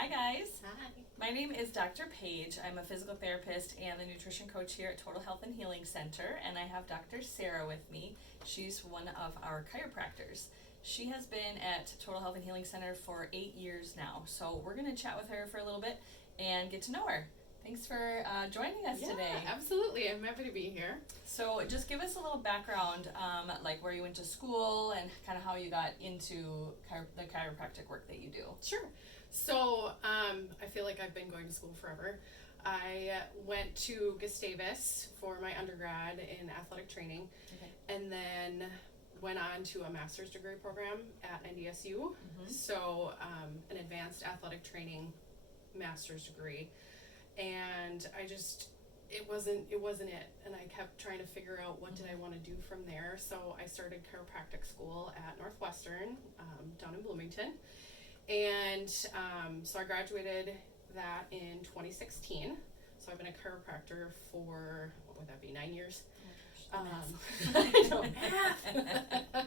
Hi guys. Hi. My name is Dr. Paige. I'm a physical therapist and the nutrition coach here at Total Health and Healing Center, and I have Dr. Sarah with me. She's one of our chiropractors. She has been at Total Health and Healing Center for 8 years now, so we're going to chat with her for a little bit and get to know her. Thanks for joining us today. Absolutely. I'm happy to be here. So just give us a little background, like where you went to school and kind of how you got into the chiropractic work that you do. Sure. So I feel like I've been going to school forever. I went to Gustavus for my undergrad in athletic training, and then went on to a master's degree program at NDSU. So an advanced athletic training master's degree. And it wasn't it, and I kept trying to figure out what did I want to do from there. So I started chiropractic school at Northwestern down in Bloomington, and so I graduated that in 2016. So I've been a chiropractor for, what would that be, 9 years? I don't have.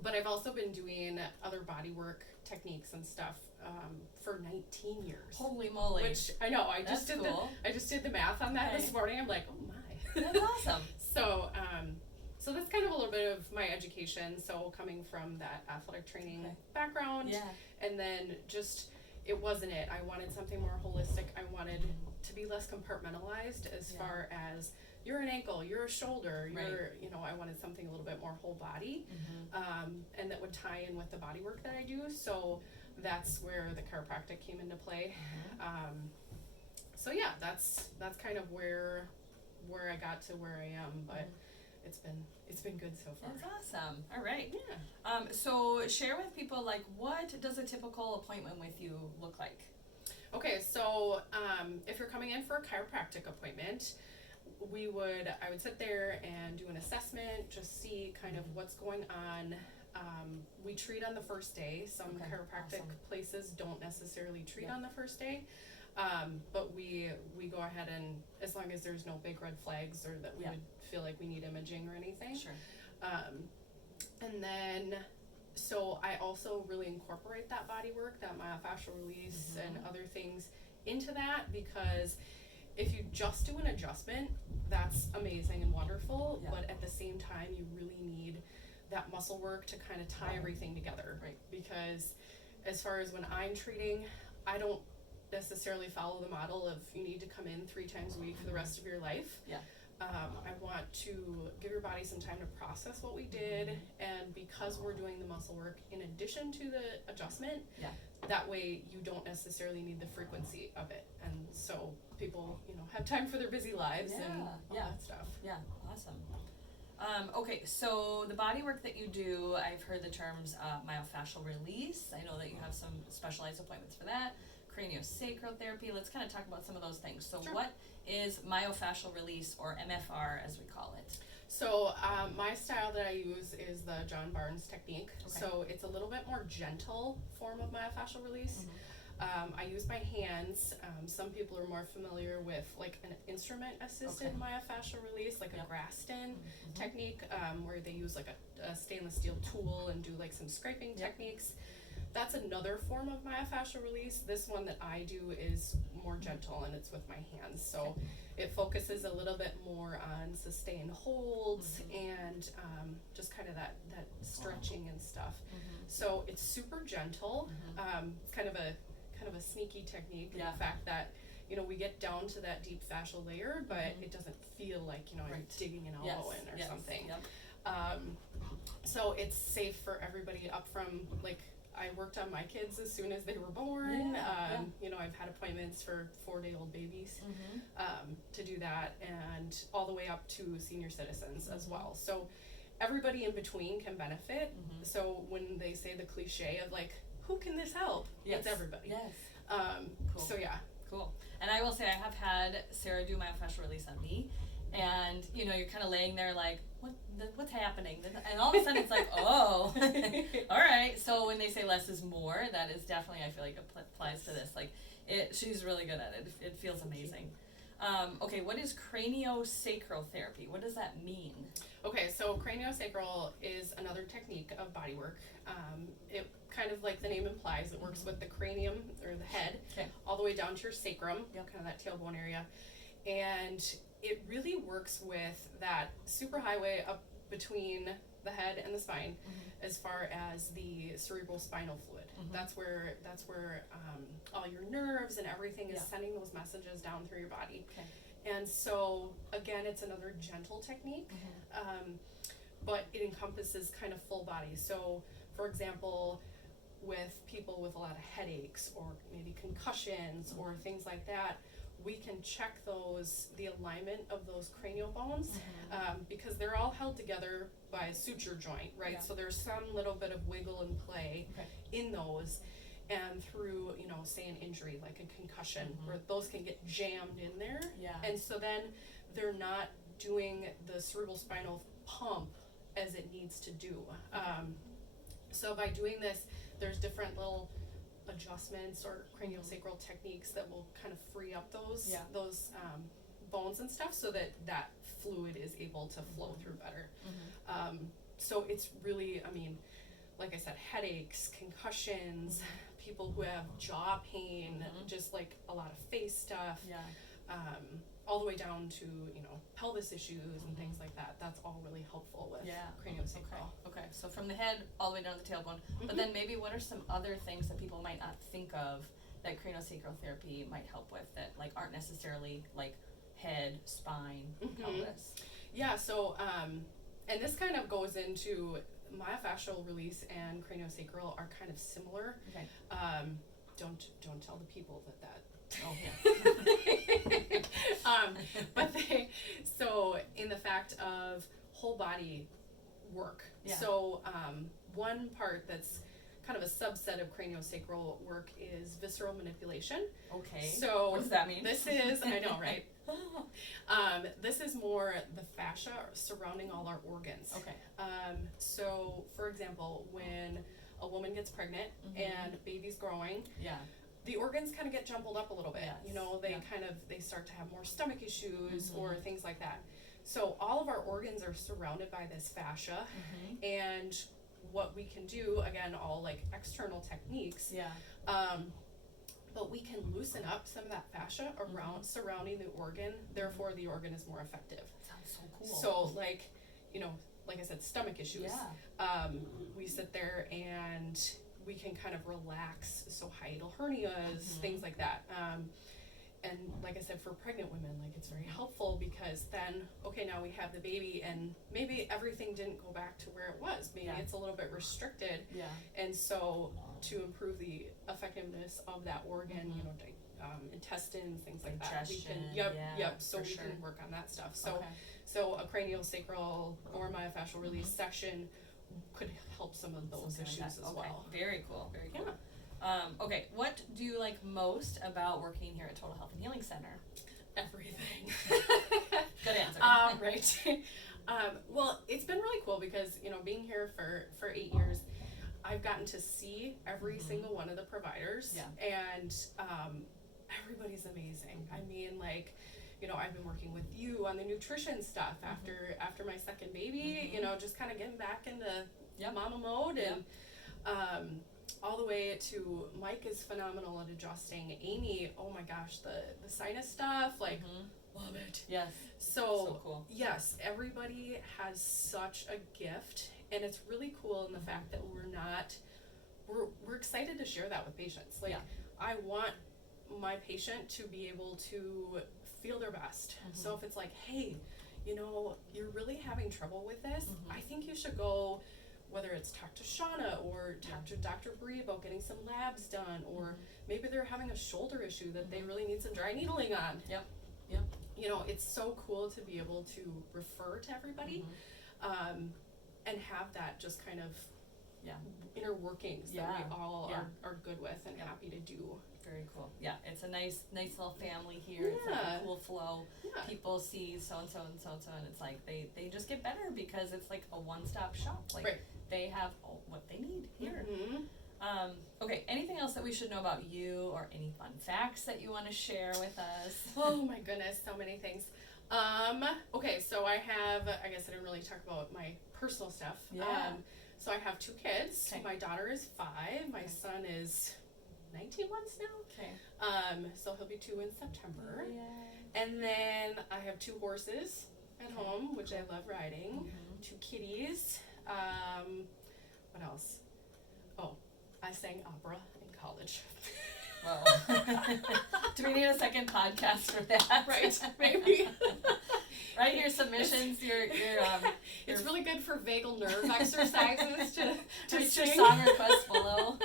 But I've also been doing other body work techniques and stuff for 19 years. Holy moly. Which I know, I That's just did the math on that this morning. I'm like, oh my. That's awesome. So that's kind of a little bit of my education. So coming from that athletic training background, and then it wasn't it. I wanted something more holistic. I wanted to be less compartmentalized as far as you're an ankle, you're a shoulder, I wanted something a little bit more whole body, and that would tie in with the body work that I do. So that's where the chiropractic came into play. So yeah, that's kind of where I got to where I am, but it's been good so far. That's awesome. All right. Yeah. So share with people, like, what does a typical appointment with you look like? Okay, so if you're coming in for a chiropractic appointment, I would sit there and do an assessment, just see kind of what's going on. We treat on the first day. Some chiropractic places don't necessarily treat on the first day, but we go ahead, and as long as there's no big red flags or that we would feel like we need imaging or anything. Sure. And then, so I also really incorporate that body work, that myofascial release and other things into that, because if you just do an adjustment, that's amazing and wonderful, but at the same time, you really need that muscle work to kind of tie everything together. Right. Because as far as when I'm treating, I don't necessarily follow the model of you need to come in 3 times a week for the rest of your life. I want to give your body some time to process what we did, and because we're doing the muscle work in addition to the adjustment, that way you don't necessarily need the frequency of it, and so people have time for their busy lives and all that stuff. Awesome. Okay, so the body work that you do, I've heard the terms myofascial release. I know that you have some specialized appointments for that. Craniosacral therapy. Let's kind of talk about some of those things. So what is myofascial release, or MFR as we call it? So my style that I use is the John Barnes technique. So it's a little bit more gentle form of myofascial release. I use my hands. Some people are more familiar with like an instrument assisted myofascial release, like a Graston technique, where they use like a stainless steel tool and do like some scraping techniques. That's another form of myofascial release. This one that I do is more gentle, and it's with my hands. So it focuses a little bit more on sustained holds and just kind of that stretching and stuff. So it's super gentle. It's kind of a sneaky technique in the fact that we get down to that deep fascial layer, but it doesn't feel like I'm digging an elbow in or something. So it's safe for everybody up from, like, I worked on my kids as soon as they were born. I've had appointments for 4-day-old babies to do that, and all the way up to senior citizens as well. So everybody in between can benefit. So when they say the cliche of like, who can this help? It's everybody. Cool. So Cool. And I will say, I have had Sarah do myofascial release on me, and you're kind of laying there like, what's happening? And all of a sudden it's like, oh, all right. So when they say less is more, that is definitely, I feel like, applies to this. Like, she's really good at it. It feels amazing. Okay, what is craniosacral therapy? What does that mean? Okay, so craniosacral is another technique of body work. It kind of like the name implies, it works with the cranium or the head, all the way down to your sacrum, kind of that tailbone area. And it really works with that superhighway up between the head and the spine, as far as the cerebral spinal fluid. That's where all your nerves and everything is sending those messages down through your body. And so again, it's another gentle technique, but it encompasses kind of full body. So for example, with people with a lot of headaches or maybe concussions or things like that, we can check the alignment of those cranial bones, because they're all held together by a suture joint, right? So there's some little bit of wiggle and play in those, and through, say an injury like a concussion, where those can get jammed in there, and so then they're not doing the cerebral spinal pump as it needs to do. So by doing this, there's different little adjustments or craniosacral techniques that will kind of free up those bones and stuff, so that fluid is able to flow through better. So it's really, like I said, headaches, concussions, people who have jaw pain, just like a lot of face stuff, all the way down to pelvis issues and things like that. That's all really helpful with craniosacral. Okay, so from the head all the way down to the tailbone. But then maybe what are some other things that people might not think of that craniosacral therapy might help with, that like aren't necessarily like head, spine, pelvis? Yeah, so and this kind of goes into myofascial release and craniosacral are kind of similar. Don't tell the people that but so in the fact of whole body work. So one part that's kind of a subset of craniosacral work is visceral manipulation. So what does that mean? This is, I know, right? This is more the fascia surrounding all our organs. So for example, when a woman gets pregnant and baby's growing, the organs kind of get jumbled up a little bit. They start to have more stomach issues or things like that. So all of our organs are surrounded by this fascia, and what we can do, again, all like external techniques, but we can loosen up some of that fascia around surrounding the organ, therefore the organ is more effective. Sounds so cool. So like I said, stomach issues, we sit there and we can kind of relax, so hiatal hernias, things like that. And like I said, for pregnant women, like it's very helpful, because then, okay, now we have the baby and maybe everything didn't go back to where it was. Maybe it's a little bit restricted. And so to improve the effectiveness of that organ, intestines, things like that, we can, so we can work on that stuff. So a craniosacral or myofascial release section could help some of those issues as well. Very cool, very cool. Okay, what do you like most about working here at Total Health and Healing Center? Everything. Good answer. Right. Well, it's been really cool because, being here for 8 years, I've gotten to see every single one of the providers, and everybody's amazing. I've been working with you on the nutrition stuff after my second baby, just kind of getting back into mama mode, and all the way to Mike is phenomenal at adjusting. Amy, oh my gosh, the sinus stuff, love it. Yes. So cool. Yes, everybody has such a gift, and it's really cool in the fact that we're excited to share that with patients. I want my patient to be able to feel their best. So if it's like, hey, you're really having trouble with this, I think you should go, whether it's talk to Shauna or talk to Dr. Bree about getting some labs done, or maybe they're having a shoulder issue that they really need some dry needling on. It's so cool to be able to refer to everybody, and have that just kind of inner workings that we all are good with and happy to do. Very cool. Yeah, it's a nice little family here. It's like a cool flow. People see so-and-so and so-and-so, and it's like they just get better because it's like a one-stop shop. They have what they need here. Okay, anything else that we should know about you, or any fun facts that you want to share with us? Oh my goodness, so many things. Okay, so I guess I didn't really talk about my personal stuff. Yeah. So I have 2 kids. Okay. My daughter is 5. My Okay. son is 19 months now. Okay. So he'll be 2 in September. Yeah. And then I have 2 horses at home, which I love riding. Mhm. 2 kitties. What else? Oh, I sang opera in college. Well, do we need a second podcast for that? Right, maybe. Write your submissions, your It's really good for vagal nerve exercises to reach your sing. song request below.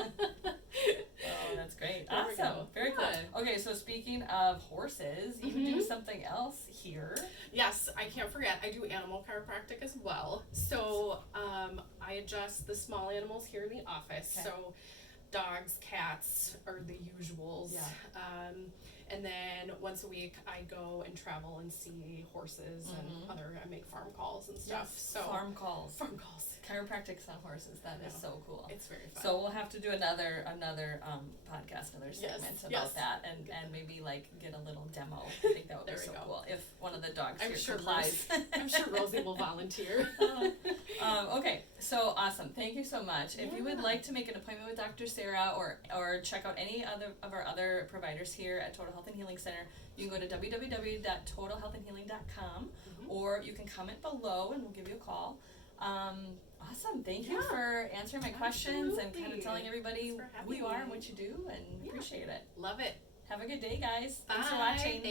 Oh, that's great. There we Awesome. go. Very Yeah. cool. Okay, so speaking of horses, you do something else here. Yes, I can't forget. I do animal chiropractic as well. So I adjust the small animals here in the office. Okay. So dogs, cats are the usuals. Yeah. And then once a week I go and travel and see horses and I make farm calls and stuff. Yes, So farm calls. farm calls. Chiropractics on horses. That is so cool. It's very fun. So we'll have to do another podcast, another segment about yes. that, and maybe like get a little demo. I think that would be There we so go. cool if one of the dogs I'm here sure complies. I'm sure Rosie will volunteer. Okay, so awesome. Thank you so much. If you would Yeah. like to make an appointment with Dr. Sarah or check out any other of our other providers here at Total Health and Healing Center, you can go to www.totalhealthandhealing.com or you can comment below and we'll give you a call. Awesome. Thank you for answering my questions and kind of telling everybody Thanks for who you having are and me. what you do, and appreciate it. Love it. Have a good day, guys. Thanks for Bye. watching. Thank